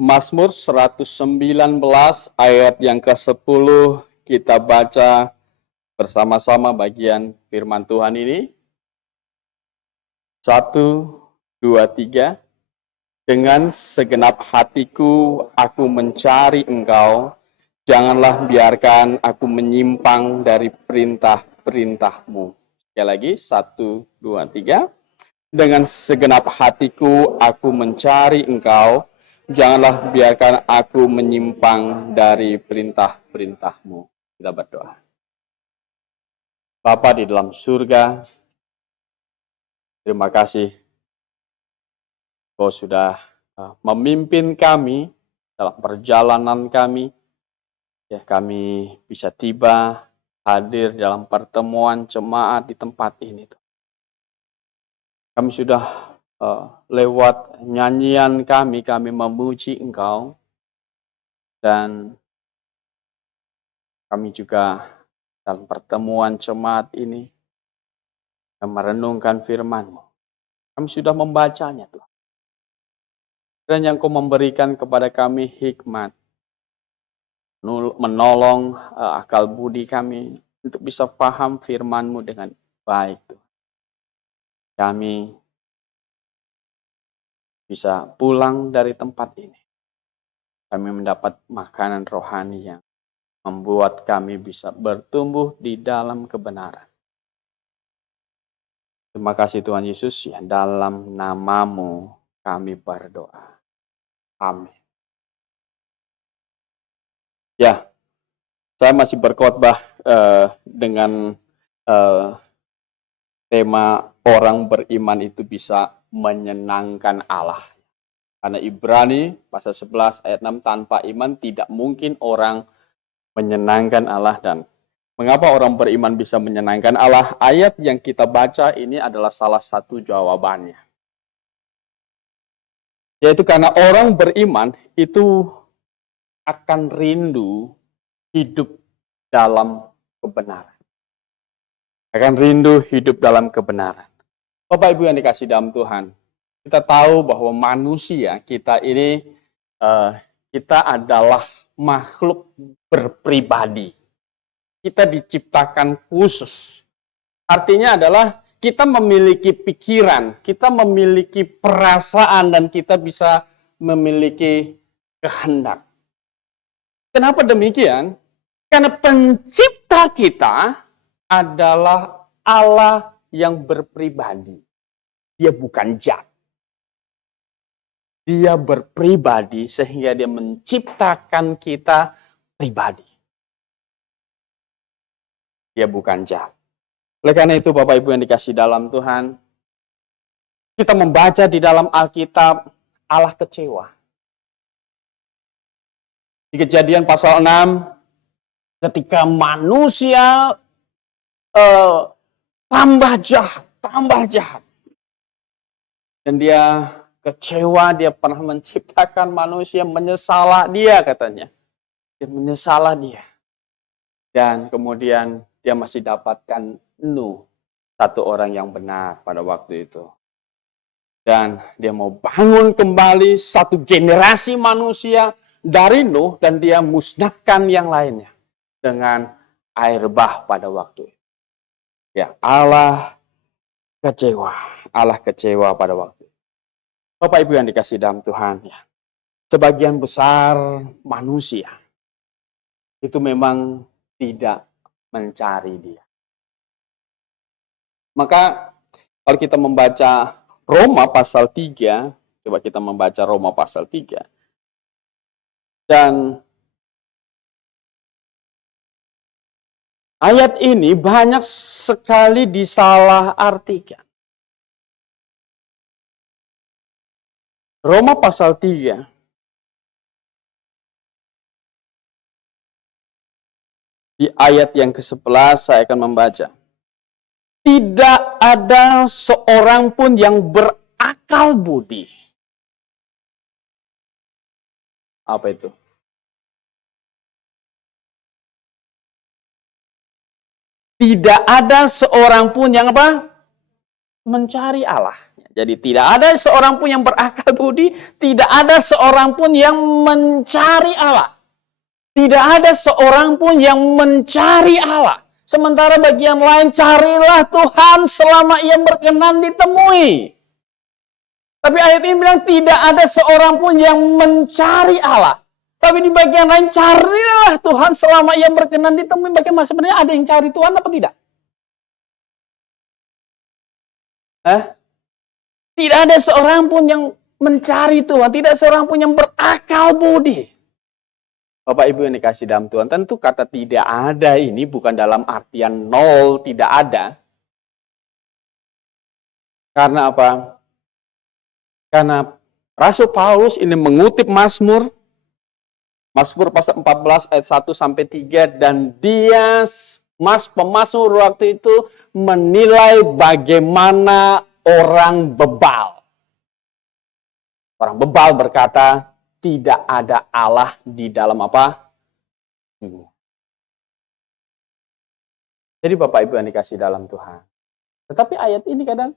Mazmur 119 ayat yang ke-10 kita baca bersama-sama bagian firman Tuhan ini. 1, 2, 3. Dengan segenap hatiku aku mencari Engkau, janganlah biarkan aku menyimpang dari perintah-perintah-Mu. Sekali lagi, 1, 2, 3. Dengan segenap hatiku aku mencari Engkau, janganlah biarkan aku menyimpang dari perintah-perintah-Mu. Kita berdoa. Bapa di dalam surga, terima kasih Kau sudah memimpin kami dalam perjalanan kami. Ya, kami bisa tiba hadir dalam pertemuan jemaat di tempat ini. Kami sudah lewat nyanyian kami memuji Engkau. Dan kami juga dalam pertemuan jemaat ini merenungkan firman-Mu. Kami sudah membacanya, Tuhan. Dan yang Kau memberikan kepada kami hikmat, menolong akal budi kami untuk bisa paham firman-Mu dengan baik, Tuhan. Kami bisa pulang dari tempat ini. Kami mendapat makanan rohani yang membuat kami bisa bertumbuh di dalam kebenaran. Terima kasih Tuhan Yesus, ya dalam nama-Mu kami berdoa. Amin. Ya, saya masih berkhotbah dengan tema orang beriman itu bisa menyenangkan Allah. Karena Ibrani pasal 11 ayat 6, tanpa iman tidak mungkin orang menyenangkan Allah. Dan mengapa orang beriman bisa menyenangkan Allah? Ayat yang kita baca ini adalah salah satu jawabannya. Yaitu karena orang beriman itu akan rindu hidup dalam kebenaran. Akan rindu hidup dalam kebenaran. Bapak Ibu yang dikasih dalam Tuhan, kita tahu bahwa manusia kita ini, kita adalah makhluk berpribadi. Kita diciptakan khusus. Artinya adalah kita memiliki pikiran, kita memiliki perasaan, dan kita bisa memiliki kehendak. Kenapa demikian? Karena pencipta kita adalah Allah yang berpribadi. Dia bukan zat. Dia berpribadi sehingga dia menciptakan kita pribadi. Dia bukan zat. Oleh karena itu Bapak Ibu yang dikasih dalam Tuhan, kita membaca di dalam Alkitab Allah kecewa. Di Kejadian pasal 6, ketika manusia tambah jahat. Dan dia kecewa, dia pernah menciptakan manusia, menyesalah dia katanya. Dia menyesalah dia. Dan kemudian dia masih dapatkan Nuh, satu orang yang benar pada waktu itu. Dan dia mau bangun kembali satu generasi manusia dari Nuh, dan dia musnahkan yang lainnya dengan air bah pada waktu itu. Ya, Allah kecewa pada waktu itu. Bapak Ibu yang dikasih dalam Tuhan, ya, sebagian besar manusia itu memang tidak mencari dia. Maka kalau kita membaca Roma pasal 3, coba kita membaca Roma pasal 3. Dan ayat ini banyak sekali disalahartikan. Roma pasal 3. Di ayat yang ke-11 saya akan membaca. Tidak ada seorang pun yang berakal budi. Apa itu? Tidak ada seorang pun yang apa? Mencari Allah. Jadi tidak ada seorang pun yang berakal budi, tidak ada seorang pun yang mencari Allah. Tidak ada seorang pun yang mencari Allah. Sementara bagian lain, carilah Tuhan selama ia berkenan ditemui. Tapi ayat ini bilang tidak ada seorang pun yang mencari Allah. Tapi di bagian lain, carilah Tuhan selama ia berkenan ditemui. Bagaimana sebenarnya ada yang cari Tuhan apa tidak? Tidak ada seorang pun yang mencari Tuhan. Tidak seorang pun yang berakal budi. Bapak Ibu yang dikasih dalam Tuhan, tentu kata tidak ada ini bukan dalam artian nol, tidak ada. Karena apa? Karena Rasul Paulus ini mengutip Mazmur pasal 14 ayat 1 sampai 3, dan dia pemazmur waktu itu menilai bagaimana orang bebal. Orang bebal berkata, tidak ada Allah di dalam apa? Jadi Bapak Ibu yang dikasih dalam Tuhan. Tetapi ayat ini kadang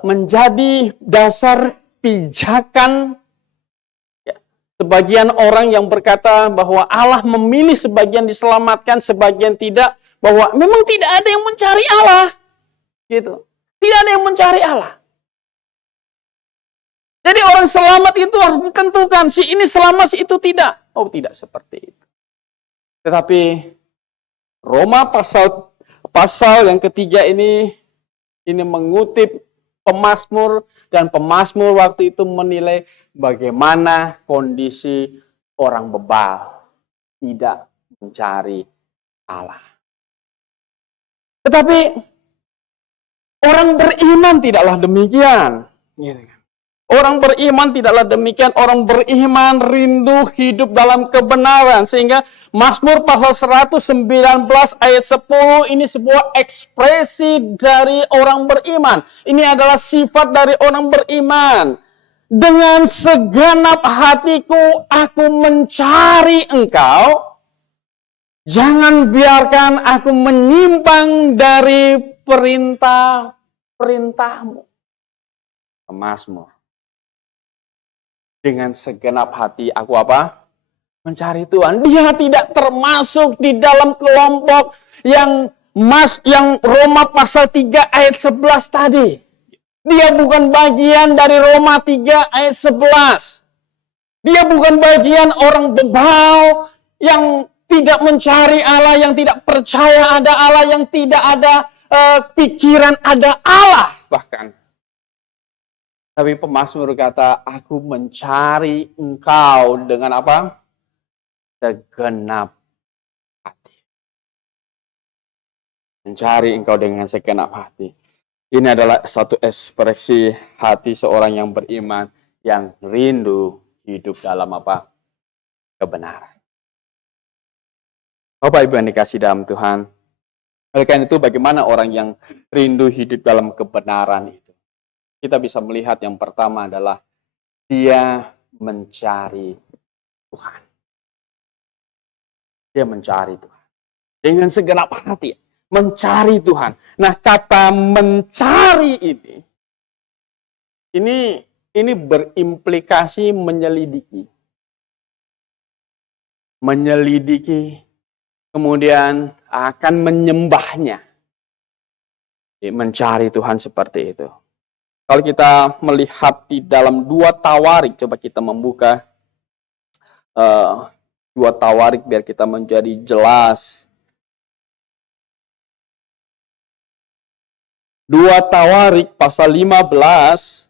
menjadi dasar pijakan sebagian orang yang berkata bahwa Allah memilih sebagian diselamatkan, sebagian tidak. Bahwa memang tidak ada yang mencari Allah. Gitu. Tidak ada yang mencari Allah. Jadi orang selamat itu harus ditentukan. Si ini selamat, si itu tidak. Oh, tidak seperti itu. Tetapi Roma pasal yang ketiga ini mengutip pemazmur, dan pemazmur waktu itu menilai bagaimana kondisi orang bebal tidak mencari Allah. Tetapi orang beriman tidaklah demikian. Orang beriman tidaklah demikian. Orang beriman rindu hidup dalam kebenaran. Sehingga Mazmur pasal 119 ayat 10 ini sebuah ekspresi dari orang beriman. Ini adalah sifat dari orang beriman. Dengan segenap hatiku aku mencari Engkau. Jangan biarkan aku menyimpang dari perintah-perintahmu. Mazmur. Dengan segenap hati aku apa? Mencari Tuhan. Dia tidak termasuk di dalam kelompok yang Roma pasal 3 ayat 11 tadi. Dia bukan bagian dari Roma 3 ayat 11. Dia bukan bagian orang bebal yang tidak mencari Allah, yang tidak percaya ada Allah, yang tidak ada pikiran ada Allah bahkan. Tapi pemazmur kata, aku mencari Engkau dengan apa? Segenap hati. Mencari Engkau dengan segenap hati. Ini adalah satu ekspresi hati seorang yang beriman, yang rindu hidup dalam apa? Kebenaran. Bapak Ibu yang dikasih dalam Tuhan. Oleh karena itu, bagaimana orang yang rindu hidup dalam kebenaran itu? Kita bisa melihat yang pertama adalah dia mencari Tuhan. Dia mencari Tuhan. Dengan segenap hati. Mencari Tuhan. Nah, kata mencari ini berimplikasi menyelidiki. Menyelidiki. Kemudian akan menyembahnya. Mencari Tuhan seperti itu. Kalau kita melihat di dalam 2 Tawarik, coba kita membuka 2 Tawarik biar kita menjadi jelas. 2 Tawarik pasal 15.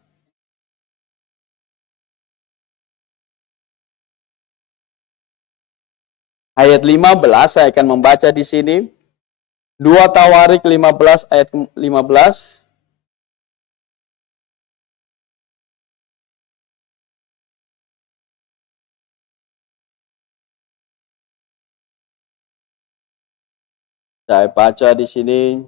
Ayat 15 saya akan membaca di sini. 2 Tawarik 15 ayat 15. Saya baca di sini.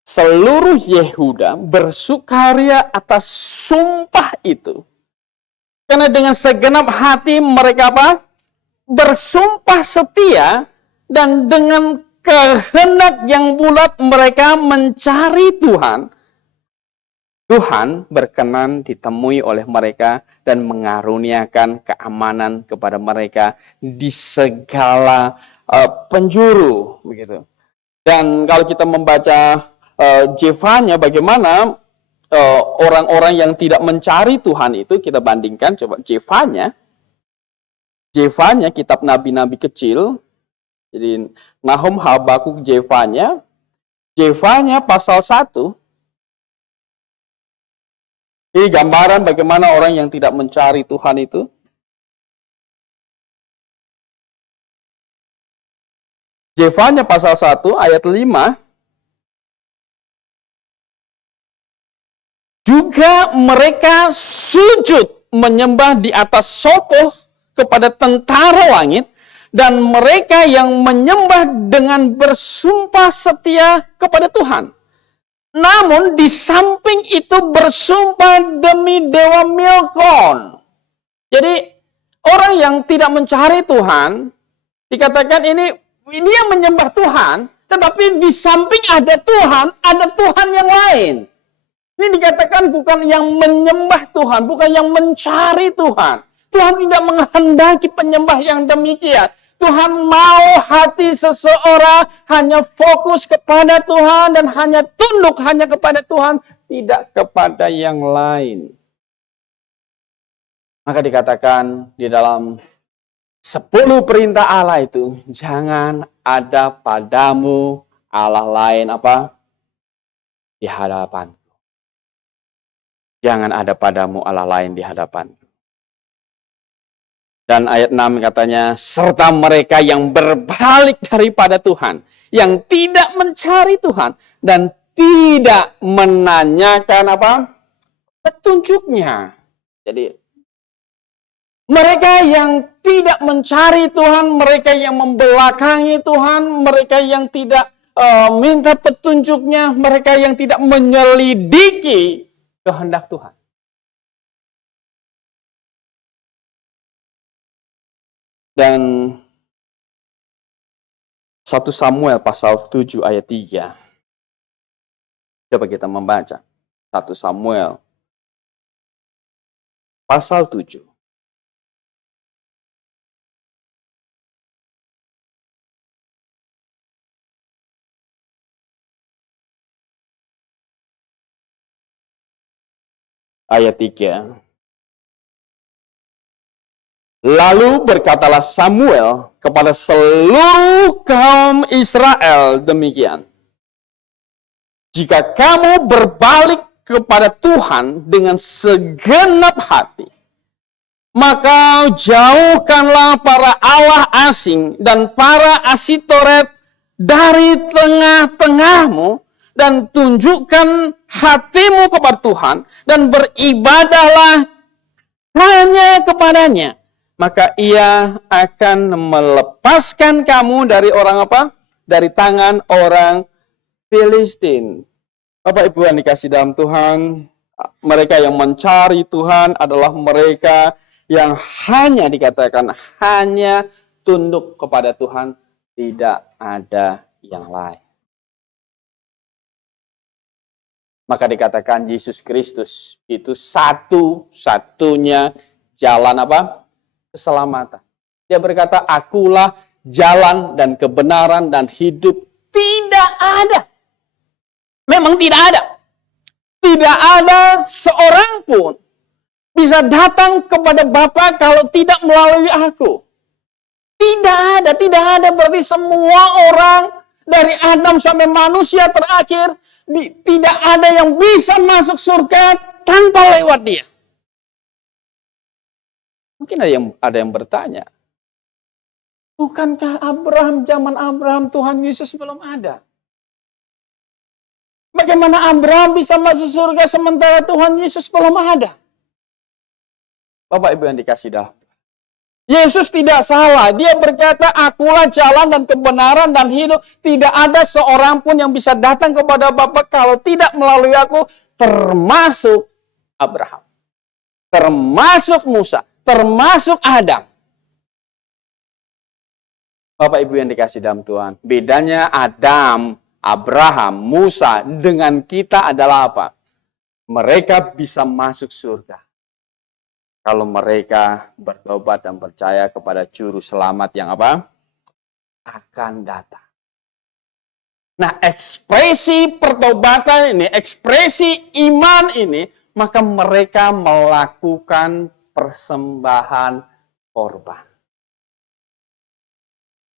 Seluruh Yehuda bersukaria atas sumpah itu. Karena dengan segenap hati mereka apa? Bersumpah setia, dan dengan kehendak yang bulat mereka mencari Tuhan. Tuhan berkenan ditemui oleh mereka dan mengaruniakan keamanan kepada mereka di segala penjuru, begitu. Dan kalau kita membaca Jefanya, bagaimana orang-orang yang tidak mencari Tuhan itu, kita bandingkan coba Jefanya kitab nabi-nabi kecil. Jadi Nahum, Habakuk, Jefanya pasal 1. Ini gambaran bagaimana orang yang tidak mencari Tuhan itu. Jefanya pasal 1 ayat 5. Juga mereka sujud menyembah di atas sopoh kepada tentara langit, dan mereka yang menyembah dengan bersumpah setia kepada Tuhan. Namun di samping itu bersumpah demi dewa Milkon. Jadi orang yang tidak mencari Tuhan, dikatakan ini dia menyembah Tuhan, tetapi di samping ada Tuhan yang lain. Ini dikatakan bukan yang menyembah Tuhan, bukan yang mencari Tuhan. Tuhan tidak menghendaki penyembah yang demikian. Tuhan mau hati seseorang hanya fokus kepada Tuhan dan hanya tunduk hanya kepada Tuhan, tidak kepada yang lain. Maka dikatakan di dalam 10 perintah Allah itu, jangan ada padamu Allah lain di hadapan. Jangan ada padamu Allah lain di hadapan. Dan ayat 6 katanya, serta mereka yang berbalik daripada Tuhan, yang tidak mencari Tuhan, dan tidak menanyakan petunjuknya. Jadi, mereka yang tidak mencari Tuhan, mereka yang membelakangi Tuhan, mereka yang tidak minta petunjuknya, mereka yang tidak menyelidiki kehendak Tuhan. Dan 1 Samuel pasal 7 ayat 3. Coba kita membaca. 1 Samuel pasal 7. Ayat 3. Lalu berkatalah Samuel kepada seluruh kaum Israel demikian. Jika kamu berbalik kepada Tuhan dengan segenap hati, maka jauhkanlah para Allah asing dan para Asitoret dari tengah-tengahmu, dan tunjukkan hatimu kepada Tuhan, dan beribadahlah hanya kepadanya. Maka ia akan melepaskan kamu dari dari tangan orang Filistin. Bapak Ibu yang dikasih dalam Tuhan, mereka yang mencari Tuhan adalah mereka yang hanya dikatakan hanya tunduk kepada Tuhan, tidak ada yang lain. Maka dikatakan Yesus Kristus itu satu-satunya jalan keselamatan. Dia berkata, akulah jalan dan kebenaran dan hidup. Tidak ada. Memang tidak ada. Tidak ada seorang pun bisa datang kepada Bapa kalau tidak melalui aku. Tidak ada. Berarti semua orang dari Adam sampai manusia terakhir, tidak ada yang bisa masuk surga tanpa lewat dia. Mungkin ada yang bertanya, bukankah zaman Abraham Tuhan Yesus belum ada? Bagaimana Abraham bisa masuk surga sementara Tuhan Yesus belum ada? Bapak Ibu yang dikasih dalam Tuhan, Yesus tidak salah. Dia berkata, akulah jalan dan kebenaran dan hidup. Tidak ada seorang pun yang bisa datang kepada Bapa kalau tidak melalui aku, termasuk Abraham, termasuk Musa, termasuk Adam. Bapak Ibu yang dikasih dalam Tuhan, bedanya Adam, Abraham, Musa dengan kita adalah apa? Mereka bisa masuk surga kalau mereka bertobat dan percaya kepada juru selamat yang apa? Akan datang. Nah, ekspresi pertobatan ini, ekspresi iman ini, maka mereka melakukan persembahan korban.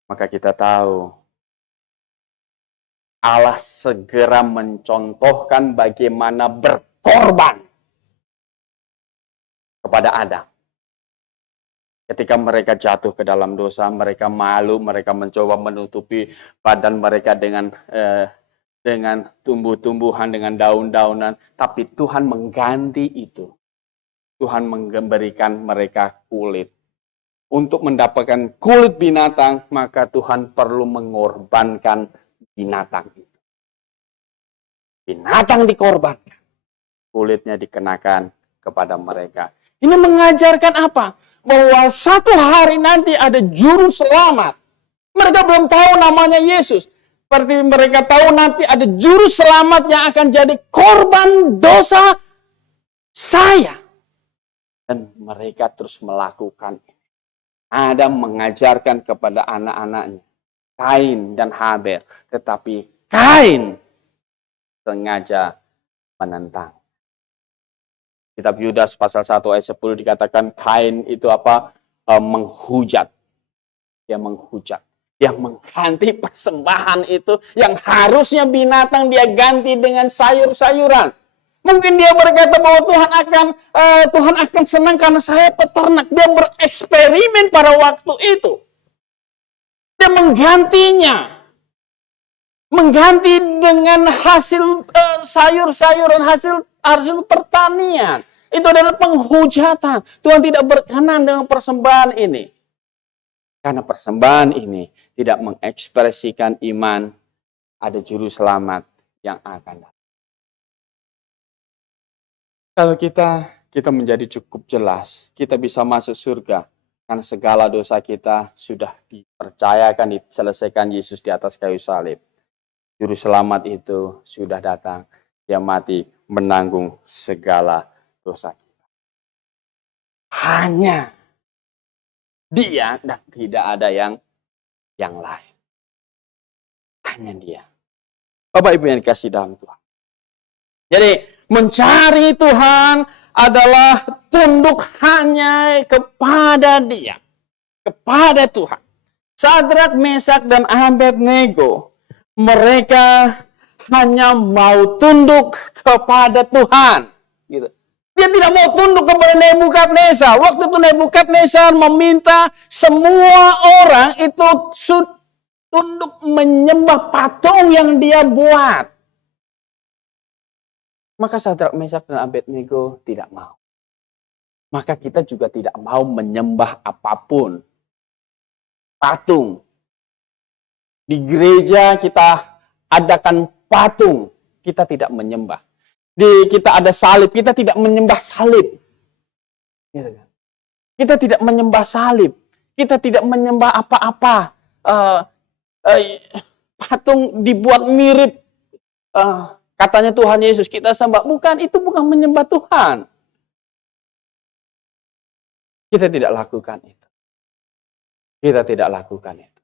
Maka kita tahu Allah segera mencontohkan bagaimana berkorban kepada Adam. Ketika mereka jatuh ke dalam dosa, mereka malu, mereka mencoba menutupi badan mereka dengan tumbuh-tumbuhan, dengan daun-daunan. Tapi Tuhan mengganti itu. Tuhan memberikan mereka kulit. Untuk mendapatkan kulit binatang, maka Tuhan perlu mengorbankan binatang itu. Binatang dikorbankan. Kulitnya dikenakan kepada mereka. Ini mengajarkan apa? Bahwa satu hari nanti ada juru selamat. Mereka belum tahu namanya Yesus. Seperti mereka tahu nanti ada juru selamat yang akan jadi korban dosa saya. Dan mereka terus melakukan ini. Adam mengajarkan kepada anak-anaknya, Kain dan Habel. Tetapi Kain sengaja menentang. Kitab Yudas pasal 1 ayat 10 dikatakan Kain itu apa? Menghujat. Dia menghujat. Dia mengganti persembahan itu yang harusnya binatang dia ganti dengan sayur-sayuran. Mungkin dia berkata bahwa Tuhan akan senang karena saya peternak. Dia bereksperimen pada waktu itu. Dia menggantinya. Mengganti dengan hasil sayur-sayuran, hasil pertanian. Itu adalah penghujatan. Tuhan tidak berkenan dengan persembahan ini. Karena persembahan ini tidak mengekspresikan iman ada juru selamat yang akan datang. Kalau kita menjadi cukup jelas, kita bisa masuk surga. Karena segala dosa kita sudah dipercayakan, diselesaikan Yesus di atas kayu salib. Juru selamat itu sudah datang. Dia mati menanggung segala dosa kita. Hanya Dia dan tidak ada yang lain. Hanya Dia. Bapak Ibu yang dikasih dalam Tuhan. Jadi mencari Tuhan adalah tunduk hanya kepada Dia. Kepada Tuhan. Sadrak, Mesak, dan Abednego. Mereka hanya mau tunduk kepada Tuhan. Gitu. Dia tidak mau tunduk kepada Nebukadnezar. Waktu itu Nebukadnezar meminta semua orang itu tunduk menyembah patung yang dia buat. Maka Sadrak, Mesak, dan Abednego tidak mau. Maka kita juga tidak mau menyembah apapun. Patung. Di gereja kita adakan patung. Kita tidak menyembah. Kita ada salib, kita tidak menyembah salib. Kita tidak menyembah salib. Kita tidak menyembah apa-apa. Patung dibuat mirip. Katanya Tuhan Yesus, kita sembah. Bukan, itu bukan menyembah Tuhan. Kita tidak lakukan itu. Kita tidak lakukan itu.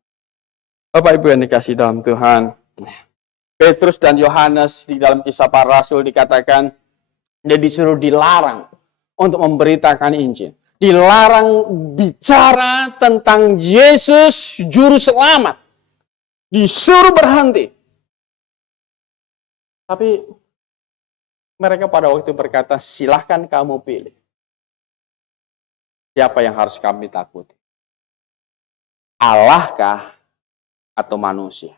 Bapak Ibu yang dikasih dalam Tuhan. Petrus dan Yohanes di dalam Kisah Para Rasul dikatakan dia disuruh dilarang untuk memberitakan Injil. Dilarang bicara tentang Yesus juru selamat. Disuruh berhenti. Tapi mereka pada waktu berkata, silahkan kamu pilih. Siapa yang harus kami takuti? Allahkah atau manusia?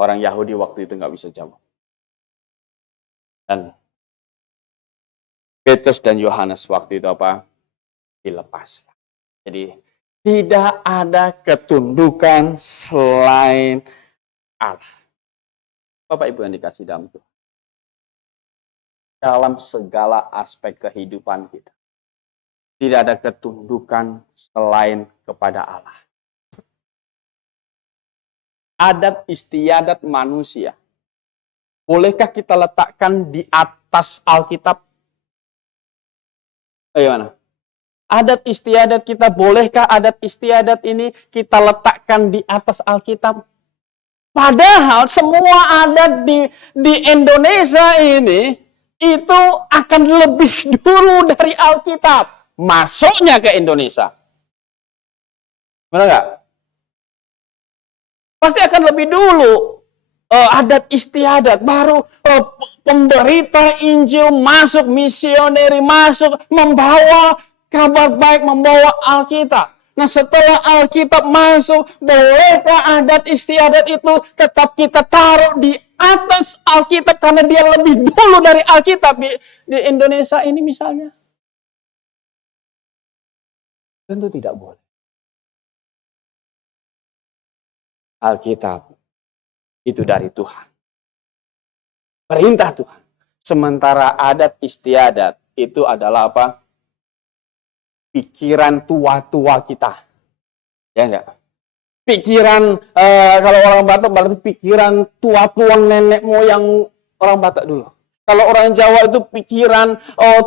Orang Yahudi waktu itu nggak bisa jawab. Dan Petrus dan Yohanes waktu itu apa? Dilepaskan. Jadi tidak ada ketundukan selain Allah. Bapak Ibu yang dikasih dalam Tuhan. Dalam segala aspek kehidupan kita. Tidak ada ketundukan selain kepada Allah. Adat istiadat manusia Bolehkah kita letakkan di atas Alkitab? Bagaimana? Adat istiadat kita, bolehkah adat istiadat ini kita letakkan di atas Alkitab? Padahal semua adat di Indonesia ini itu akan lebih dulu dari Alkitab masuknya ke Indonesia. Benar nggak? Pasti akan lebih dulu adat istiadat, baru pemberita Injil masuk, misioneri masuk, membawa kabar baik, membawa Alkitab. Nah, setelah Alkitab masuk, bolehkah adat istiadat itu tetap kita taruh di atas Alkitab karena dia lebih dulu dari Alkitab di Indonesia ini misalnya? Tentu tidak boleh. Alkitab itu dari Tuhan. Perintah Tuhan. Sementara adat istiadat itu adalah apa? Pikiran tua-tua kita. Ya enggak? Pikiran, kalau orang Batak berarti pikiran tua-tua nenek moyang orang Batak dulu. Kalau orang Jawa itu pikiran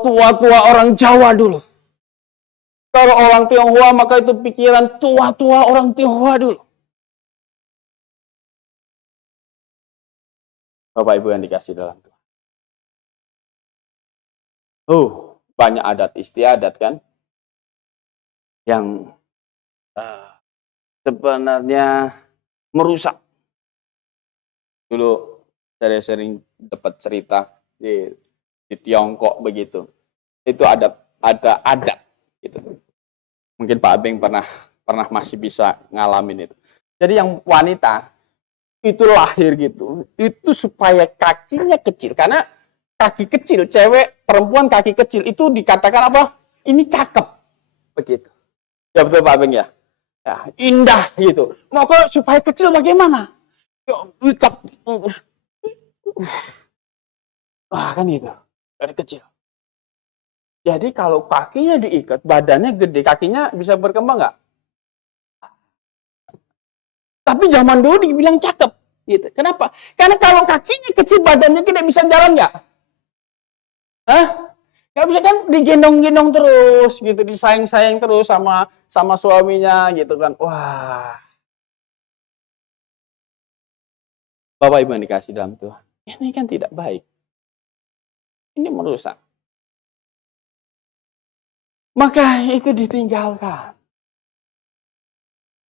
tua-tua orang Jawa dulu. Kalau orang Tionghoa maka itu pikiran tua-tua orang Tionghoa dulu. Bapak Ibu yang dikasih dalam Tuhan. Banyak adat istiadat kan? Yang sebenarnya merusak. Dulu saya sering dapat cerita di Tiongkok begitu. Itu ada adat gitu. Mungkin Pak Abeng pernah masih bisa ngalamin itu. Jadi yang wanita itu lahir gitu, itu supaya kakinya kecil, karena kaki kecil, cewek, perempuan kaki kecil itu dikatakan apa? Ini cakep, begitu. Ya betul Pak Abeng ya? Ya, indah gitu. Maka supaya kecil bagaimana? Ya, kan gitu, dari kecil. Jadi kalau kakinya diikat, badannya gede, kakinya bisa berkembang nggak? Tapi zaman dulu dibilang cakep, gitu. Kenapa? Karena kalau kakinya kecil, badannya gede, bisa jalan nggak? Hah? Nggak bisa kan? Digendong-gendong terus, gitu, disayang-sayang terus sama suaminya, gitu kan? Wah, Bapak Ibu yang dikasih dalam Tuhan, ini kan tidak baik. Ini merusak. Maka itu ditinggalkan.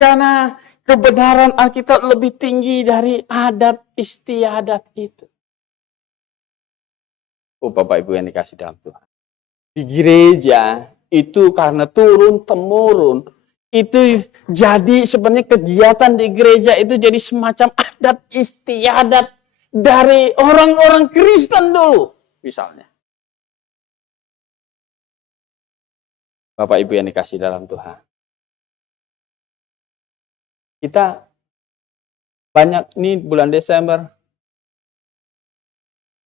Karena kebenaran Alkitab lebih tinggi dari adat istiadat itu. Bapak Ibu yang dikasih dalam Tuhan. Di gereja itu karena turun-temurun. Itu jadi sebenarnya kegiatan di gereja itu jadi semacam adat istiadat dari orang-orang Kristen dulu. Misalnya. Bapak Ibu yang dikasih dalam Tuhan. Kita banyak nih bulan Desember,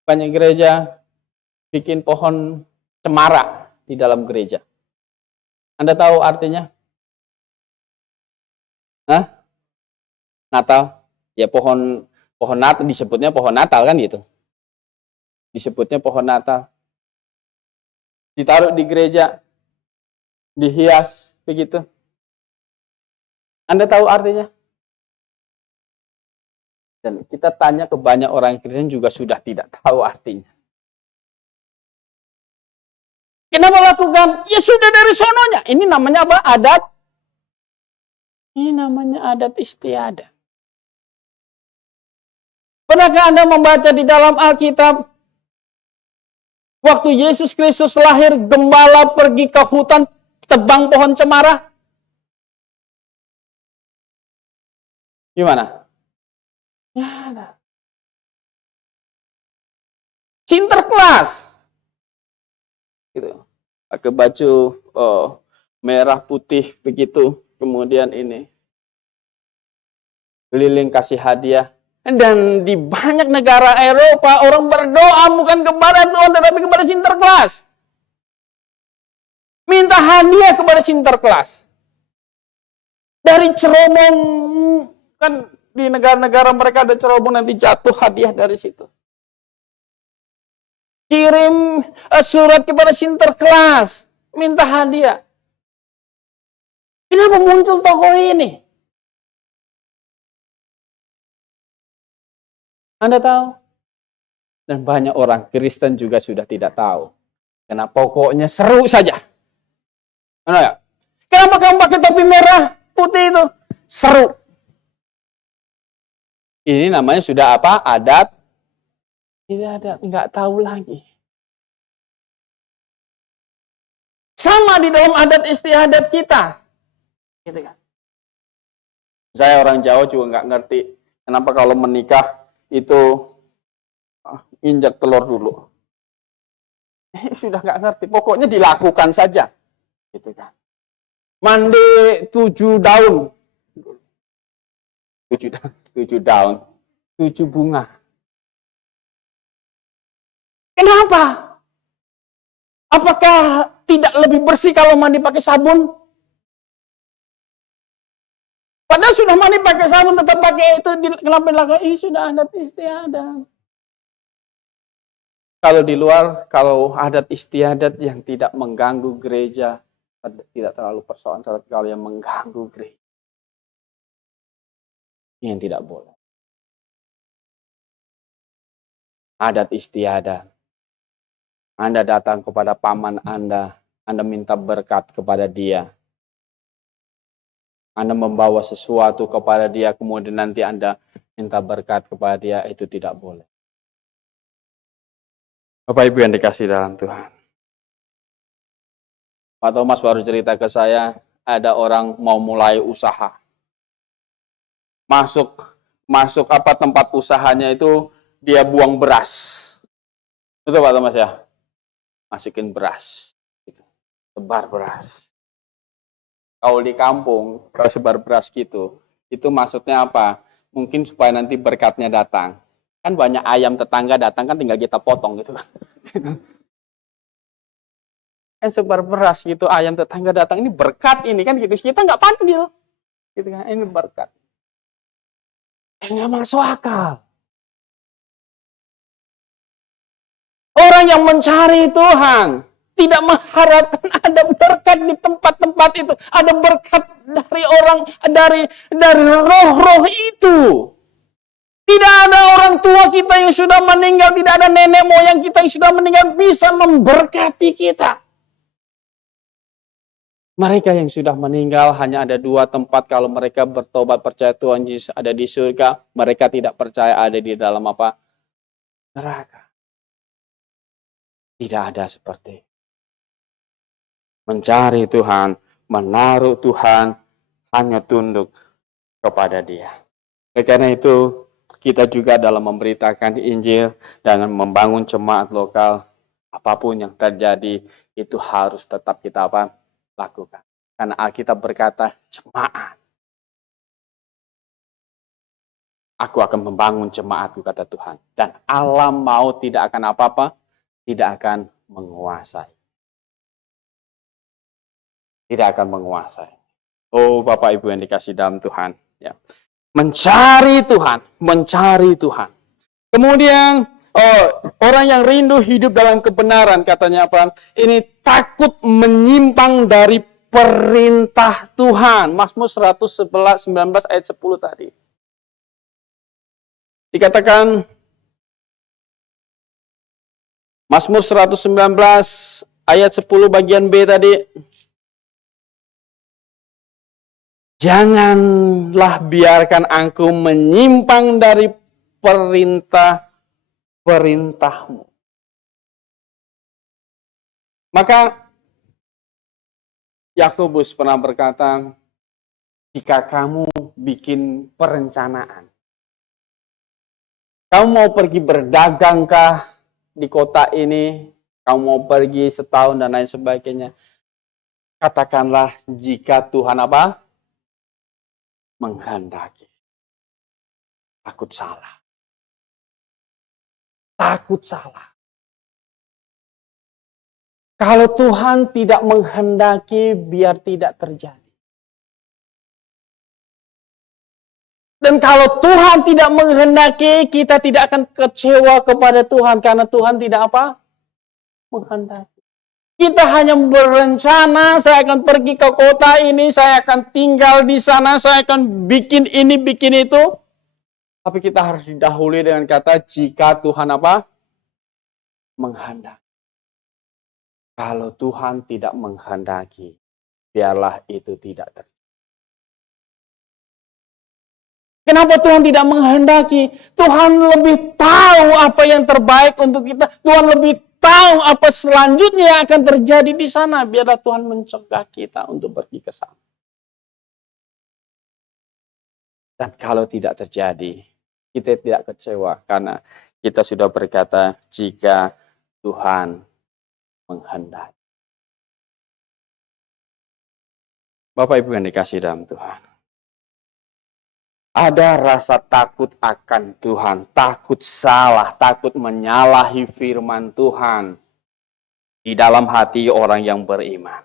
banyak gereja bikin pohon cemara di dalam gereja. Anda tahu artinya? Hah? Natal? Ya pohon Natal, disebutnya pohon Natal kan gitu. Disebutnya pohon Natal. Ditaruh di gereja, dihias begitu. Anda tahu artinya? Dan kita tanya ke banyak orang Kristen juga sudah tidak tahu artinya. Kenapa lakukan? Ya sudah dari sononya. Ini namanya apa? Adat. Ini namanya adat istiadat. Pernahkah Anda membaca di dalam Alkitab? Waktu Yesus Kristus lahir, gembala pergi ke hutan, tebang pohon cemara. Gimana? Ya ada. Sinterklas. Gitu. Pakai baju merah putih begitu. Kemudian ini. Keliling kasih hadiah. Dan di banyak negara Eropa, orang berdoa bukan kepada Tuhan, tetapi kepada Sinterklas. Minta hadiah kepada Sinterklas. Dari cerobong, kan di negara-negara mereka ada cerobong, nanti jatuh hadiah dari situ. kirim surat kepada Sinterklas, minta hadiah. Kenapa muncul tokoh ini? Anda tahu? Dan banyak orang Kristen juga sudah tidak tahu. Karena pokoknya seru saja. Kenapa kamu pakai topi merah putih itu? Seru. Ini namanya sudah apa? Adat. Tidak ada, nggak tahu lagi. Sama di dalam adat istiadat kita. Gitu kan? Saya orang Jawa juga nggak ngerti. Kenapa kalau menikah itu injak telur dulu. Sudah nggak ngerti. Pokoknya dilakukan saja. Gitu kan. Mandi 7 daun. 7 daun. 7 bunga. Kenapa? Apakah tidak lebih bersih kalau mandi pakai sabun? Padahal sudah mandi pakai sabun, tetap pakai itu, kenapa dilakukan? Ini sudah adat istiadat. Kalau di luar, kalau adat istiadat yang tidak mengganggu gereja, tidak terlalu persoalan. Kalau yang mengganggu gereja, yang tidak boleh. Adat istiadat. Anda datang kepada paman Anda minta berkat kepada dia. Anda membawa sesuatu kepada dia, kemudian nanti Anda minta berkat kepada dia, itu tidak boleh. Bapak Ibu yang dikasih dalam Tuhan. Pak Thomas baru cerita ke saya, ada orang mau mulai usaha. Masuk apa tempat usahanya itu, dia buang beras. Itu Pak Thomas ya? Masukin beras. Sebar beras. Kalau di kampung, kalau sebar beras gitu, itu maksudnya apa? Mungkin supaya nanti berkatnya datang. Kan banyak ayam tetangga datang, kan tinggal kita potong gitu. Kan sebar beras gitu, ayam tetangga datang, ini berkat ini kan gitu. Kita nggak pandil. Gitu kan, ini berkat. Nggak masuk akal. Orang yang mencari Tuhan tidak mengharapkan ada berkat di tempat-tempat itu, ada berkat dari orang, dari roh-roh itu. Tidak ada orang tua kita yang sudah meninggal, tidak ada nenek moyang kita yang sudah meninggal bisa memberkati kita. Mereka yang sudah meninggal hanya ada 2 tempat, kalau mereka bertobat percaya Tuhan Yesus ada di surga, mereka tidak percaya ada di dalam apa? Neraka. Tidak ada seperti mencari Tuhan, menaruh Tuhan, hanya tunduk kepada Dia. Karena itu, kita juga dalam memberitakan Injil dan membangun jemaat lokal, apapun yang terjadi, itu harus tetap kita lakukan. Karena Alkitab berkata, jemaat. Aku akan membangun jemaatku, kata Tuhan. Dan alam maut tidak akan apa-apa, tidak akan menguasai. Tidak akan menguasai. Oh Bapak Ibu yang dikasih dalam Tuhan. Ya. Mencari Tuhan. Mencari Tuhan. Kemudian orang yang rindu hidup dalam kebenaran, katanya apa? Ini takut menyimpang dari perintah Tuhan. Mazmur 119 ayat 10 tadi. Dikatakan Mazmur 119 ayat 10 bagian B tadi. Janganlah biarkan aku menyimpang dari perintah-perintahmu. Maka Yakobus pernah berkata, jika kamu bikin perencanaan, kamu mau pergi berdagangkah di kota ini, kamu mau pergi setahun dan lain sebagainya, katakanlah jika Tuhan apa? Menghendaki. Takut salah. Takut salah. Kalau Tuhan tidak menghendaki, biar tidak terjadi. Dan kalau Tuhan tidak menghendaki, kita tidak akan kecewa kepada Tuhan. Karena Tuhan tidak apa? menghendaki. Kita hanya berencana, saya akan pergi ke kota ini, saya akan tinggal di sana, saya akan bikin ini, bikin itu. Tapi kita harus didahului dengan kata, jika Tuhan apa? Menghendaki. Kalau Tuhan tidak menghendaki, biarlah itu tidak terjadi. Kenapa Tuhan tidak menghendaki? Tuhan lebih tahu apa yang terbaik untuk kita. Tuhan lebih tahu apa selanjutnya yang akan terjadi di sana. Biarlah Tuhan mencegah kita untuk pergi ke sana. Dan kalau tidak terjadi, kita tidak kecewa. Karena kita sudah berkata, jika Tuhan menghendaki. Bapak Ibu yang dikasih dalam Tuhan. Ada rasa takut akan Tuhan, takut salah, takut menyalahi firman Tuhan di dalam hati orang yang beriman.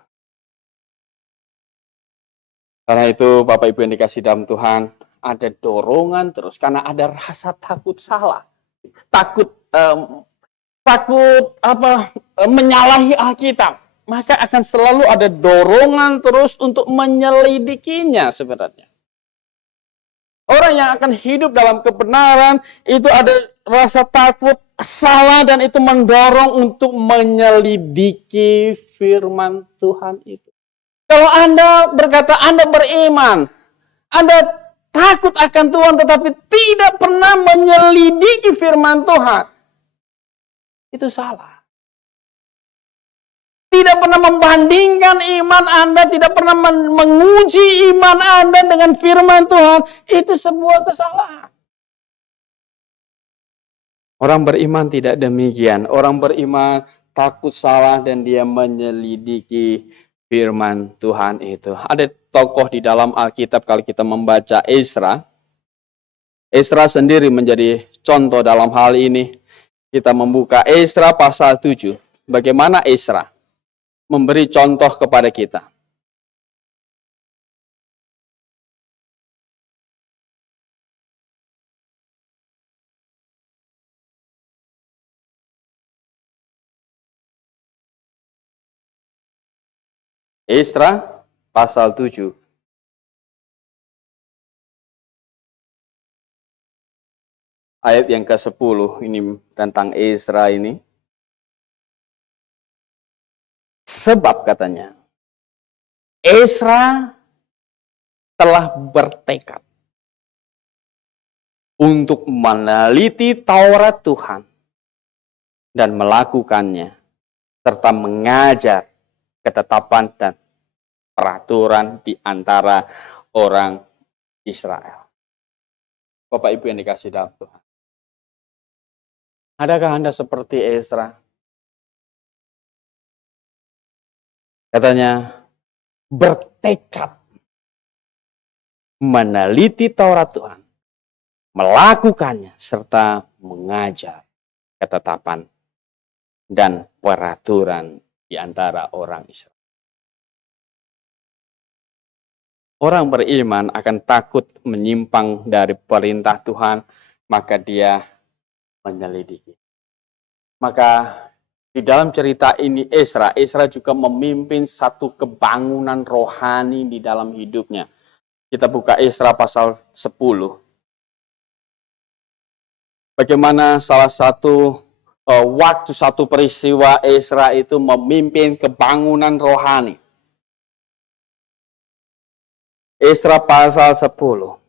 Karena itu Bapak Ibu yang dikasih dalam Tuhan, ada dorongan terus karena ada rasa takut salah, takut menyalahi Alkitab, maka akan selalu ada dorongan terus untuk menyelidikinya sebenarnya. Orang yang akan hidup dalam kebenaran itu ada rasa takut salah dan itu mendorong untuk menyelidiki firman Tuhan itu. Kalau Anda berkata Anda beriman, Anda takut akan Tuhan tetapi tidak pernah menyelidiki firman Tuhan, itu salah. Tidak pernah membandingkan iman Anda, tidak pernah menguji iman Anda dengan firman Tuhan, itu sebuah kesalahan. Orang beriman tidak demikian. Orang beriman takut salah dan dia menyelidiki firman Tuhan itu. Ada tokoh di dalam Alkitab kalau kita membaca Ezra. Ezra sendiri menjadi contoh dalam hal ini. Kita membuka Ezra pasal 7. Bagaimana Ezra memberi contoh kepada kita. Ezra pasal 7. Ayat yang ke-10 ini tentang Ezra ini. Sebab katanya, Ezra telah bertekad untuk meneliti Taurat Tuhan dan melakukannya, serta mengajar ketetapan dan peraturan di antara orang Israel. Bapak Ibu yang dikasih dalam Tuhan. Adakah Anda seperti Ezra? Katanya, bertekad meneliti Taurat Tuhan, melakukannya, serta mengajar ketetapan dan peraturan di antara orang Israel. Orang beriman akan takut menyimpang dari perintah Tuhan, maka dia menyelidiki. Maka di dalam cerita ini Ezra juga memimpin satu kebangunan rohani di dalam hidupnya. Kita buka Ezra pasal 10. Bagaimana salah satu waktu satu peristiwa Ezra itu memimpin kebangunan rohani. Ezra pasal 10.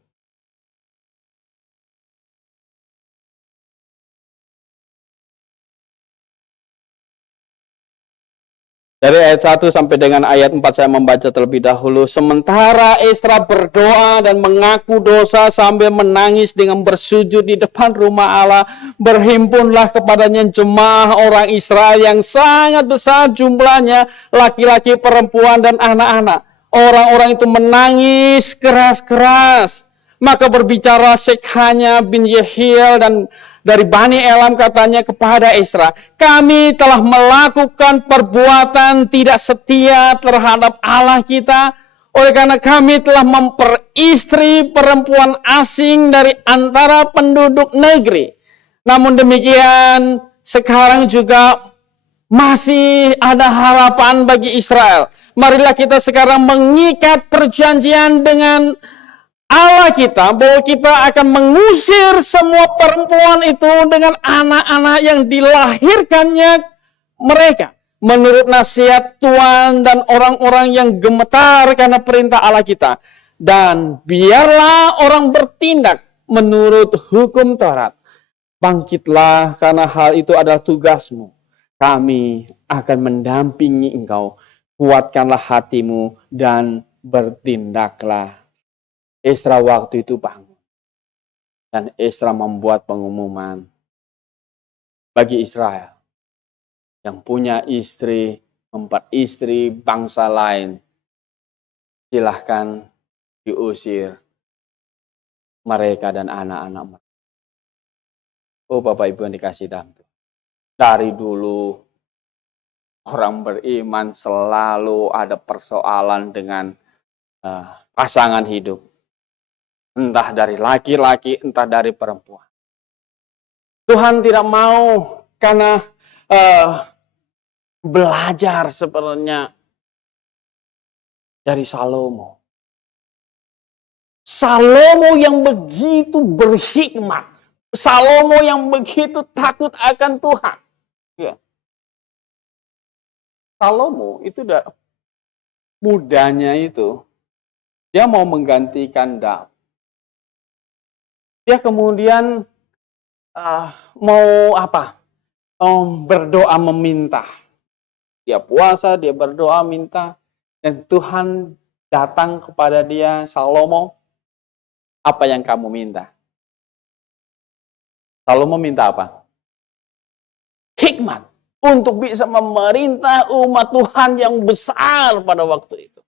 Dari ayat 1 sampai dengan ayat 4 saya membaca terlebih dahulu. Sementara Ezra berdoa dan mengaku dosa sambil menangis dengan bersujud di depan rumah Allah. Berhimpunlah kepadanya jemaah orang Israel yang sangat besar jumlahnya. Laki-laki, perempuan, dan anak-anak. Orang-orang itu menangis keras-keras. Maka berbicara Shekhania bin Yehiel dan dari Bani Elam katanya kepada Ezra, kami telah melakukan perbuatan tidak setia terhadap Allah kita, oleh karena kami telah memperistri perempuan asing dari antara penduduk negeri. Namun demikian, sekarang juga masih ada harapan bagi Israel. Marilah kita sekarang mengikat perjanjian dengan Allah kita, bahwa kita akan mengusir semua perempuan itu dengan anak-anak yang dilahirkannya mereka. Menurut nasihat Tuhan dan orang-orang yang gemetar karena perintah Allah kita. Dan biarlah orang bertindak menurut hukum Taurat. Bangkitlah karena hal itu adalah tugasmu. Kami akan mendampingi engkau. Kuatkanlah hatimu dan bertindaklah. Esra waktu itu bangun. Dan Esra membuat pengumuman bagi Israel yang punya istri, 4 istri bangsa lain. Silahkan diusir mereka dan anak-anak mereka. Oh Bapak Ibu yang dikasih dalam Tuhan. Dari dulu orang beriman selalu ada persoalan dengan pasangan hidup. Entah dari laki-laki, entah dari perempuan. Tuhan tidak mau karena belajar sebenarnya dari Salomo. Salomo yang begitu berhikmat. Salomo yang begitu takut akan Tuhan. Ya. Salomo itu udah mudanya itu. Dia mau menggantikan Daud. Dia kemudian mau apa? Berdoa meminta. Dia puasa, dia berdoa minta. Dan Tuhan datang kepada dia, Salomo, apa yang kamu minta? Salomo minta apa? Hikmat. Untuk bisa memerintah umat Tuhan yang besar pada waktu itu.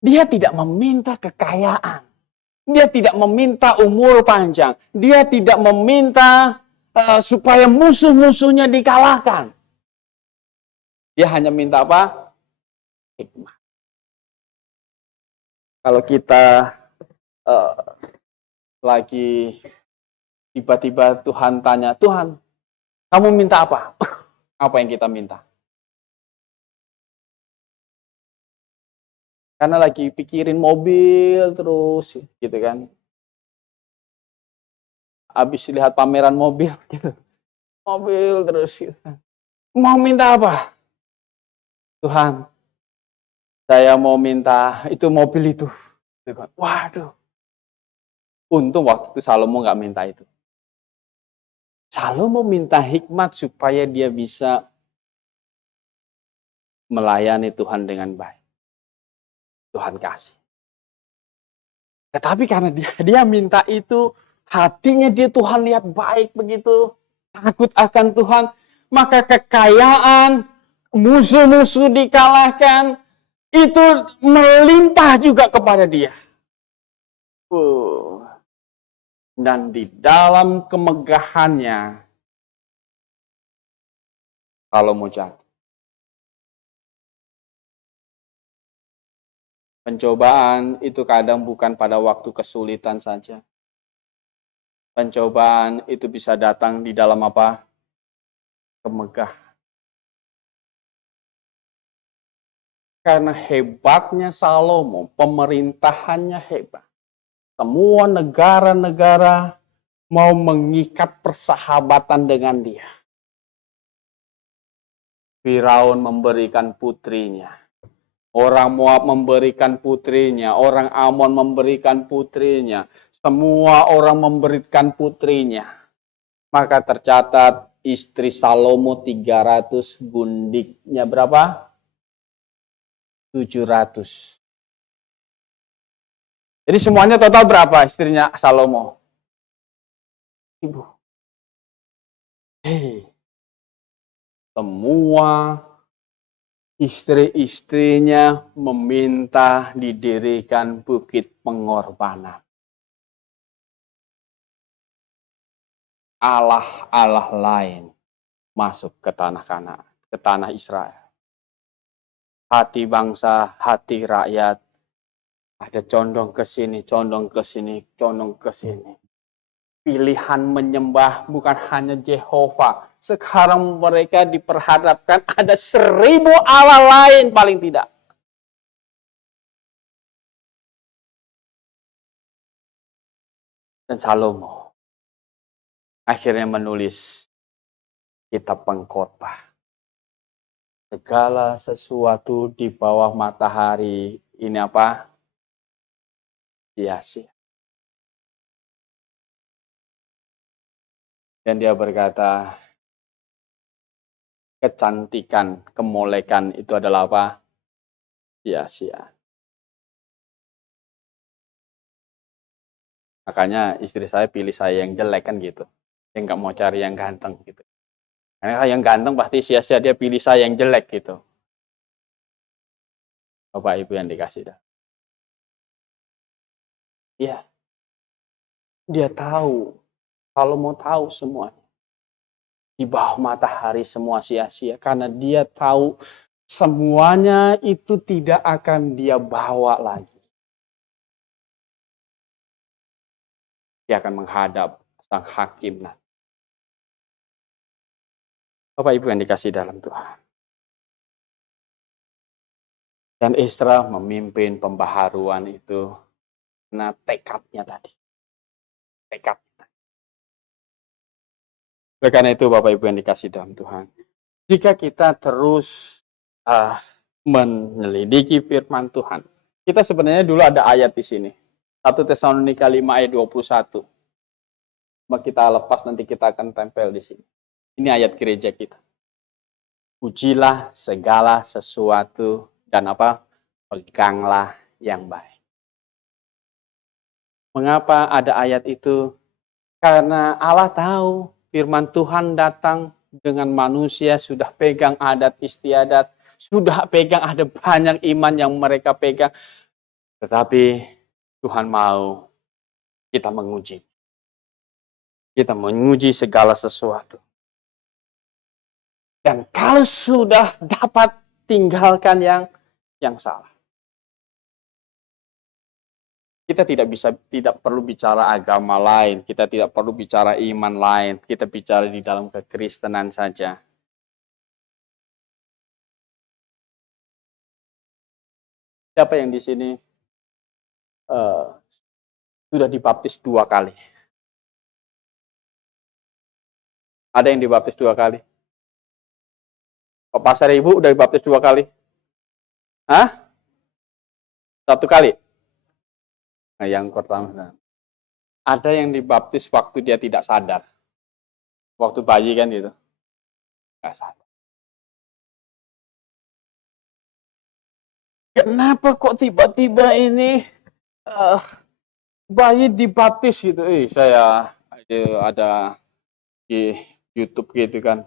Dia tidak meminta kekayaan. Dia tidak meminta umur panjang. Dia tidak meminta supaya musuh-musuhnya dikalahkan. Dia hanya minta apa? Hikmat. Kalau kita lagi tiba-tiba Tuhan tanya, Tuhan, kamu minta apa? Apa yang kita minta? Karena lagi pikirin mobil terus, gitu kan. Habis lihat pameran mobil, gitu. Mobil terus, gitu. Mau minta apa? Tuhan, saya mau minta itu mobil itu. Waduh. Untung waktu itu Salomo nggak minta itu. Salomo minta hikmat supaya dia bisa melayani Tuhan dengan baik. Tuhan kasih. Tetapi karena dia minta itu, hatinya dia Tuhan lihat baik begitu, takut akan Tuhan, maka kekayaan, musuh-musuh dikalahkan, itu melimpah juga kepada dia. Dan di dalam kemegahannya, Salomo jatuh. Pencobaan itu kadang bukan pada waktu kesulitan saja. Pencobaan itu bisa datang di dalam apa? Kemegahan. Karena hebatnya Salomo, pemerintahannya hebat. Semua negara-negara mau mengikat persahabatan dengan dia. Firaun memberikan putrinya. Orang Moab memberikan putrinya. Orang Amon memberikan putrinya. Semua orang memberikan putrinya. Maka tercatat istri Salomo 300, gundiknya berapa? 700. Jadi semuanya total berapa istrinya Salomo? 1000. Semua istri-istrinya meminta didirikan bukit pengorbanan. Allah-Allah lain masuk ke tanah Kanaan, ke tanah Israel. Hati bangsa, hati rakyat, ada condong ke sini, condong ke sini, condong ke sini. Pilihan menyembah bukan hanya Jehovah, sekarang mereka diperhadapkan ada 1000 Allah lain paling tidak. Dan Salomo akhirnya menulis kitab Pengkhotbah. Segala sesuatu di bawah matahari ini apa? Sia-sia. Dan dia berkata, kecantikan, kemolekan itu adalah apa? Sia-sia. Makanya istri saya pilih saya yang jelek kan gitu. Dia nggak mau cari yang ganteng gitu. Karena yang ganteng pasti sia-sia, dia pilih saya yang jelek gitu. Bapak Ibu yang dikasih dah. Iya. Dia tahu. Kalau mau tahu semuanya. Di bawah matahari semua sia-sia. Karena dia tahu semuanya itu tidak akan dia bawa lagi. Dia akan menghadap sang hakim. Bapak Ibu yang dikasih dalam Tuhan. Dan Esra memimpin pembaharuan itu karena tekadnya tadi. Tekad. Oleh karena itu Bapak Ibu yang dikasih dalam Tuhan. Jika kita terus menyelidiki firman Tuhan. Kita sebenarnya dulu ada ayat di sini. 1 Tesalonika 5 ayat 21. Kita lepas nanti kita akan tempel di sini. Ini ayat gereja kita. Pujilah segala sesuatu dan apa? Peganglah yang baik. Mengapa ada ayat itu? Karena Allah tahu firman Tuhan datang dengan manusia sudah pegang adat istiadat, sudah pegang ada banyak iman yang mereka pegang. Tetapi Tuhan mau kita menguji. Kita menguji segala sesuatu. Dan kalau sudah dapat tinggalkan yang salah. Kita tidak perlu bicara agama lain, kita tidak perlu bicara iman lain, kita bicara di dalam kekristenan saja. Siapa yang di sini sudah dibaptis 2 kali? Ada yang dibaptis 2 kali? Pak Pasar Ibu udah dibaptis 2 kali? Hah? 1 kali? Nah, yang pertama. Ada yang dibaptis waktu dia tidak sadar. Waktu bayi kan gitu. Nggak sadar. Kenapa kok tiba-tiba ini bayi dibaptis gitu? Saya ada di YouTube gitu kan.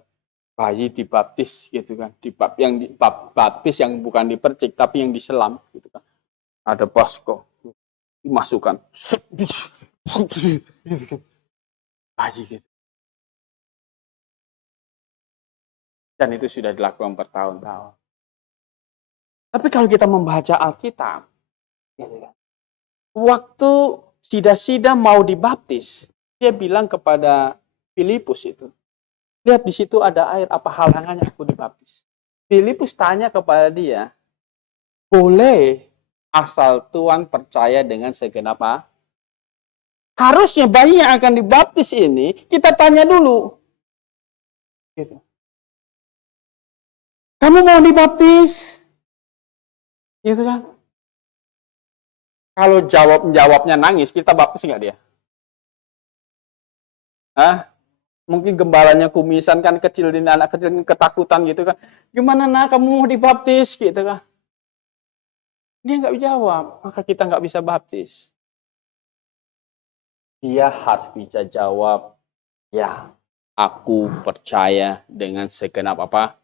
Bayi dibaptis gitu kan. Yang dibaptis yang bukan dipercik tapi yang diselam gitu kan. Ada basko dimasukkan. Bayi gitu. Dan itu sudah dilakukan bertahun-tahun. Tapi kalau kita membaca Alkitab, waktu Sida mau dibaptis, dia bilang kepada Filipus itu, lihat di situ ada air, apa halangannya aku dibaptis? Filipus tanya kepada dia, boleh asal Tuhan percaya dengan segenap apa? Harusnya bayi yang akan dibaptis ini, kita tanya dulu. Gitu. Kamu mau dibaptis? Gitu kan? Kalau jawabnya nangis, kita baptis nggak dia? Hah? Mungkin gembalanya kumisan kan kecil, anak kecil ketakutan gitu kan. Gimana nak kamu mau dibaptis gitu kan? Dia nggak jawab, maka kita nggak bisa baptis. Dia harus bisa jawab, ya aku percaya dengan segenap apa?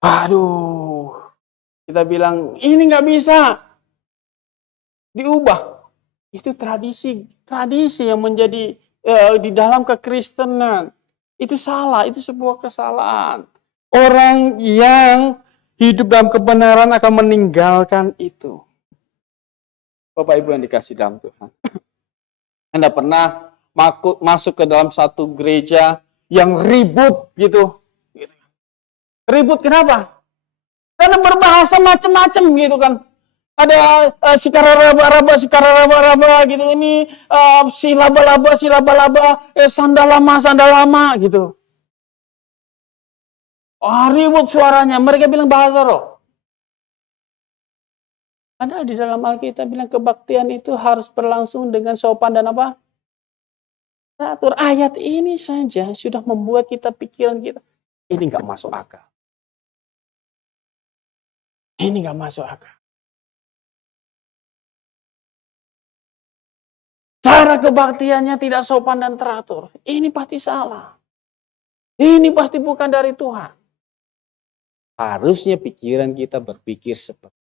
Aduh, kita bilang ini nggak bisa diubah. Itu tradisi yang menjadi di dalam kekristenan. Itu salah, itu sebuah kesalahan. Orang yang hidup dalam kebenaran akan meninggalkan itu. Bapak Ibu yang dikasih dalam Tuhan. Anda pernah masuk ke dalam satu gereja yang ribut gitu. Ribut kenapa? Karena berbahasa macam-macam gitu kan. Ada sikararaba gitu. Ini silaba-laba, sandalama gitu. Ribut suaranya. Mereka bilang bahasa roh. Ada di dalam Alkitab bilang kebaktian itu harus berlangsung dengan sopan dan apa? Teratur. Ayat ini saja sudah membuat pikiran kita. Ini nggak masuk akal. Ini nggak masuk akal. Cara kebaktiannya tidak sopan dan teratur. Ini pasti salah. Ini pasti bukan dari Tuhan. Harusnya pikiran kita berpikir seperti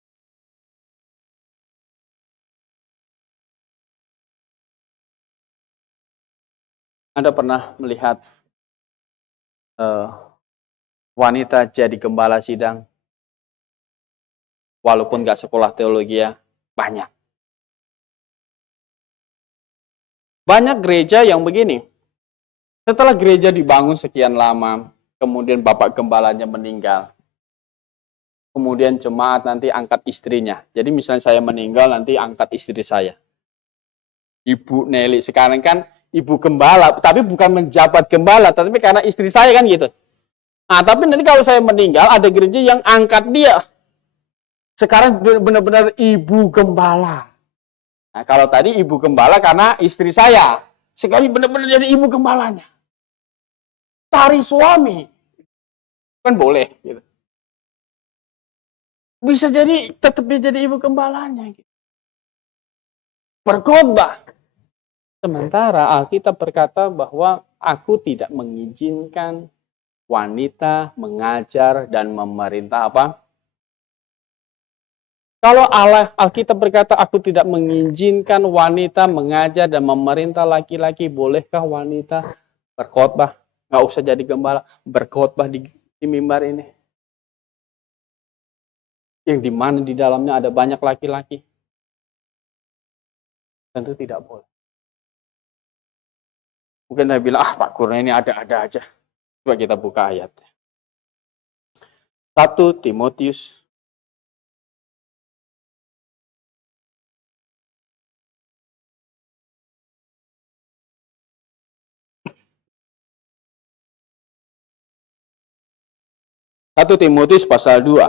Anda pernah melihat wanita jadi gembala sidang? Walaupun nggak sekolah teologi ya, banyak. Banyak gereja yang begini. Setelah gereja dibangun sekian lama, kemudian bapak gembalanya meninggal. Kemudian jemaat nanti angkat istrinya. Jadi misalnya saya meninggal, nanti angkat istri saya. Ibu Nelly. Sekarang kan ibu gembala, tapi bukan menjabat gembala, tapi karena istri saya kan gitu. Nah, tapi nanti kalau saya meninggal, ada gereja yang angkat dia. Sekarang benar-benar ibu gembala. Nah, kalau tadi ibu gembala karena istri saya. Sekarang benar-benar jadi ibu gembalanya. Cari suami. Kan boleh. Gitu. Bisa jadi, tetap jadi ibu gembalanya. Gitu. Berkhotbah. Sementara Alkitab berkata bahwa aku tidak mengizinkan wanita mengajar dan memerintah apa? Kalau Alkitab berkata aku tidak mengizinkan wanita mengajar dan memerintah laki-laki, bolehkah wanita berkhotbah? Nggak usah jadi gembala, berkhotbah di mimbar ini. Yang di mana di dalamnya ada banyak laki-laki. Tentu tidak boleh. Mungkin saya bilang, Pak Kurnia ini ada-ada aja. Coba kita buka ayat. 1 Timotius 1 Timotius pasal 2.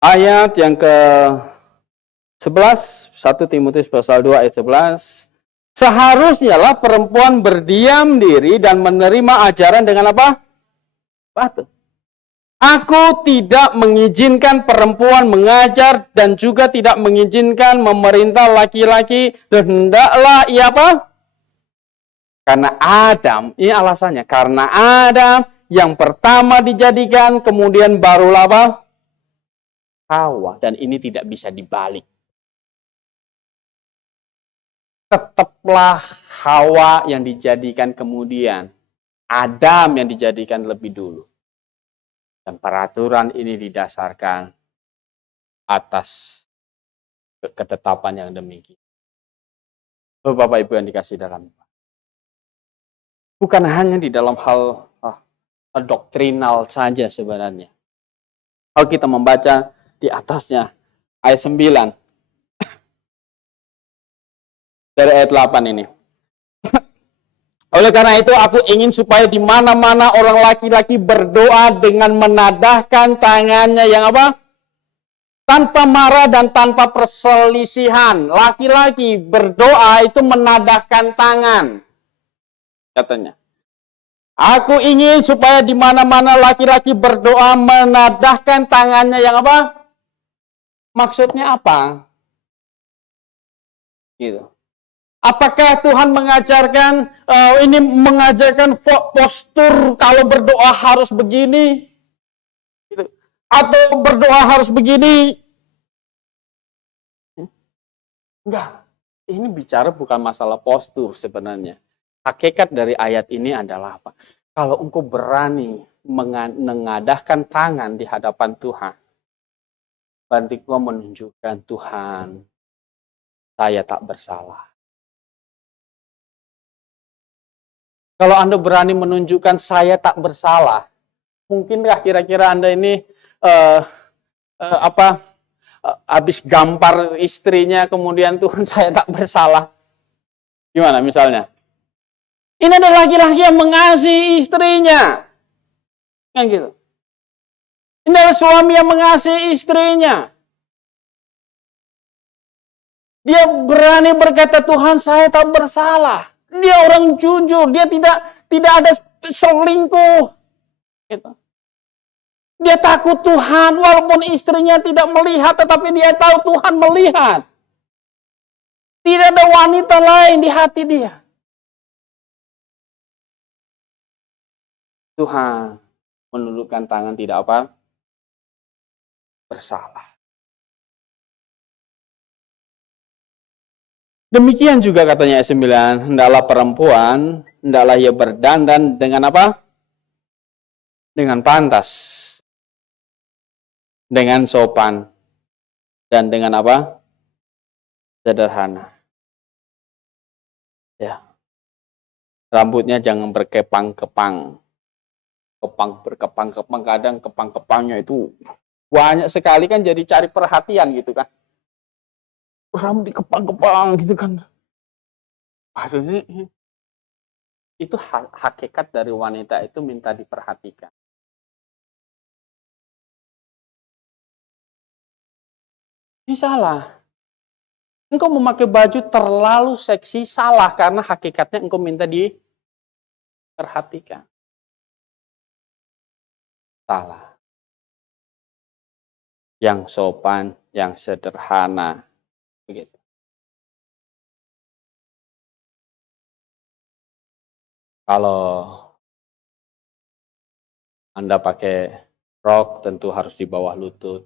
Ayat yang ke-11, 1 Timotius pasal 2 ayat 11. Seharusnya lah perempuan berdiam diri dan menerima ajaran dengan apa? Patut. Aku tidak mengizinkan perempuan mengajar dan juga tidak mengizinkan memerintah laki-laki. Hendaklah ia apa? Karena Adam, ini alasannya. Karena Adam yang pertama dijadikan, kemudian barulah apa? Hawa. Dan ini tidak bisa dibalik. Tetaplah Hawa yang dijadikan kemudian. Adam yang dijadikan lebih dulu. Dan peraturan ini didasarkan atas ketetapan yang demikian. Bapak Ibu yang dikasih dalam. Bukan hanya di dalam hal doktrinal saja sebenarnya. Kalau kita membaca di atasnya ayat 9 dari ayat 8 ini. Oleh karena itu aku ingin supaya di mana-mana orang laki-laki berdoa dengan menadahkan tangannya yang apa? Tanpa marah dan tanpa perselisihan. Laki-laki berdoa itu menadahkan tangan. Katanya. Aku ingin supaya di mana-mana laki-laki berdoa menadahkan tangannya yang apa? Maksudnya apa? Gitu. Apakah Tuhan mengajarkan ini mengajarkan postur kalau berdoa harus begini? Gitu. Atau berdoa harus begini? Enggak. Ini bicara bukan masalah postur sebenarnya. Hakikat dari ayat ini adalah apa? Kalau engkau berani mengadahkan tangan di hadapan Tuhan, berarti engkau menunjukkan Tuhan, saya tak bersalah. Kalau Anda berani menunjukkan saya tak bersalah, mungkinkah kira-kira Anda ini habis gampar istrinya, kemudian Tuhan saya tak bersalah? Gimana misalnya? Ini ada laki-laki yang mengasihi istrinya. Kan gitu. Ini adalah suami yang mengasihi istrinya. Dia berani berkata, Tuhan saya tak bersalah. Dia orang jujur, dia tidak ada selingkuh. Gitu. Dia takut Tuhan, walaupun istrinya tidak melihat, tetapi dia tahu Tuhan melihat. Tidak ada wanita lain di hati dia. Tuhan menundukkan tangan tidak apa? Bersalah. Demikian juga katanya ayat 9, hendaklah perempuan, hendaklah ia berdandan dengan apa? Dengan pantas. Dengan sopan. Dan dengan apa? Sederhana. Ya. Rambutnya jangan berkepang-kepang. Berkepang-kepang, kadang kepang-kepangnya itu banyak sekali kan, jadi cari perhatian gitu kan. Rambut dikepang-kepang gitu kan. Aduh, ini itu hakikat dari wanita itu minta diperhatikan. Ini salah. Engkau memakai baju terlalu seksi, salah, karena hakikatnya engkau minta diperhatikan. Salah. Yang sopan, yang sederhana. Begitu. Kalau Anda pakai rok, tentu harus di bawah lutut.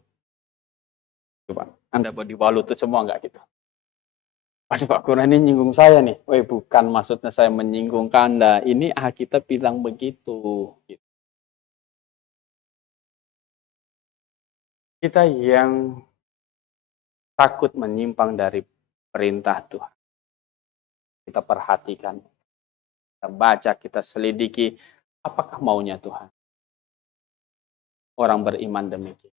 Coba, Anda di bawah lutut semua enggak gitu? Aduh Pak Kur, ini nyinggung saya nih. Bukan maksudnya saya menyinggung Anda. Ini kita bilang begitu. Kita yang takut menyimpang dari perintah Tuhan. Kita perhatikan. Kita baca, kita selidiki. Apakah maunya Tuhan? Orang beriman demikian.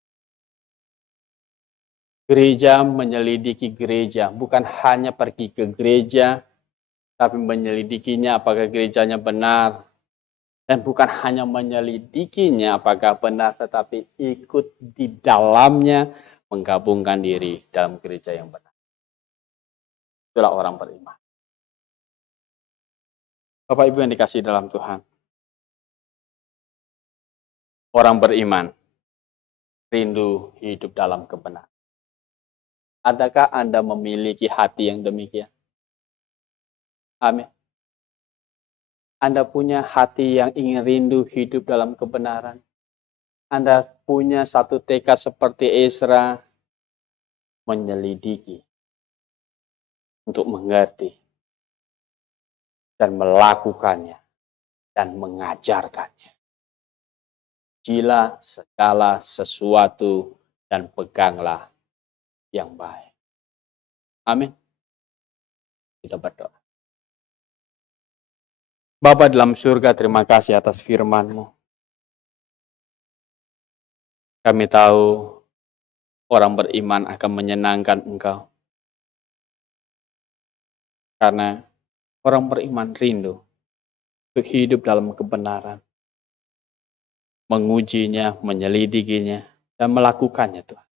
Gereja menyelidiki gereja. Bukan hanya pergi ke gereja, tapi menyelidikinya apakah gerejanya benar. Dan bukan hanya menyelidikinya apakah benar, tetapi ikut di dalamnya, menggabungkan diri dalam gereja yang benar. Itulah orang beriman. Bapak Ibu yang dikasihi dalam Tuhan. Orang beriman rindu hidup dalam kebenaran. Adakah Anda memiliki hati yang demikian? Amin. Anda punya hati yang ingin rindu hidup dalam kebenaran. Anda punya satu tekad seperti Ezra, menyelidiki untuk mengerti dan melakukannya dan mengajarkannya. Ujilah segala sesuatu dan peganglah yang baik. Amin. Kita berdoa. Bapa dalam surga, terima kasih atas firman-Mu. Kami tahu orang beriman akan menyenangkan Engkau. Karena orang beriman rindu untuk hidup dalam kebenaran. Mengujinya, menyelidikinya, dan melakukannya Tuhan.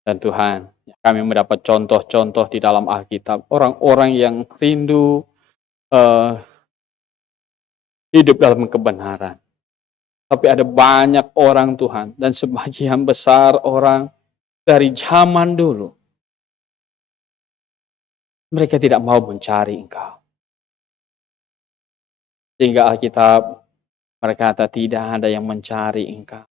Dan Tuhan, kami mendapat contoh-contoh di dalam Alkitab. Orang-orang yang rindu hidup dalam kebenaran. Tapi ada banyak orang Tuhan, dan sebagian besar orang dari zaman dulu, mereka tidak mau mencari Engkau. Sehingga Alkitab berkata tidak ada yang mencari Engkau.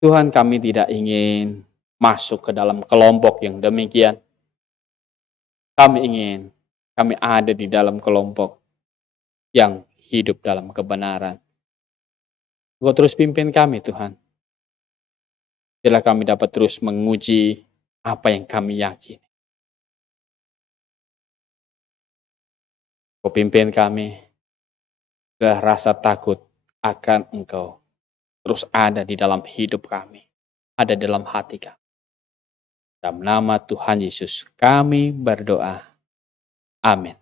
Tuhan, kami tidak ingin masuk ke dalam kelompok yang demikian. kami ada di dalam kelompok yang hidup dalam kebenaran. Engkau terus pimpin kami Tuhan. Biarlah kami dapat terus menguji apa yang kami yakini. Kau pimpin kami ke rasa takut akan Engkau terus ada di dalam hidup kami, ada dalam hati kami. Dalam nama Tuhan Yesus kami berdoa. Amin.